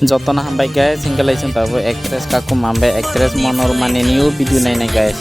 Jotona hambai guys single license tabo actress Kakuma hambai actress Manorama ne new video naina guys.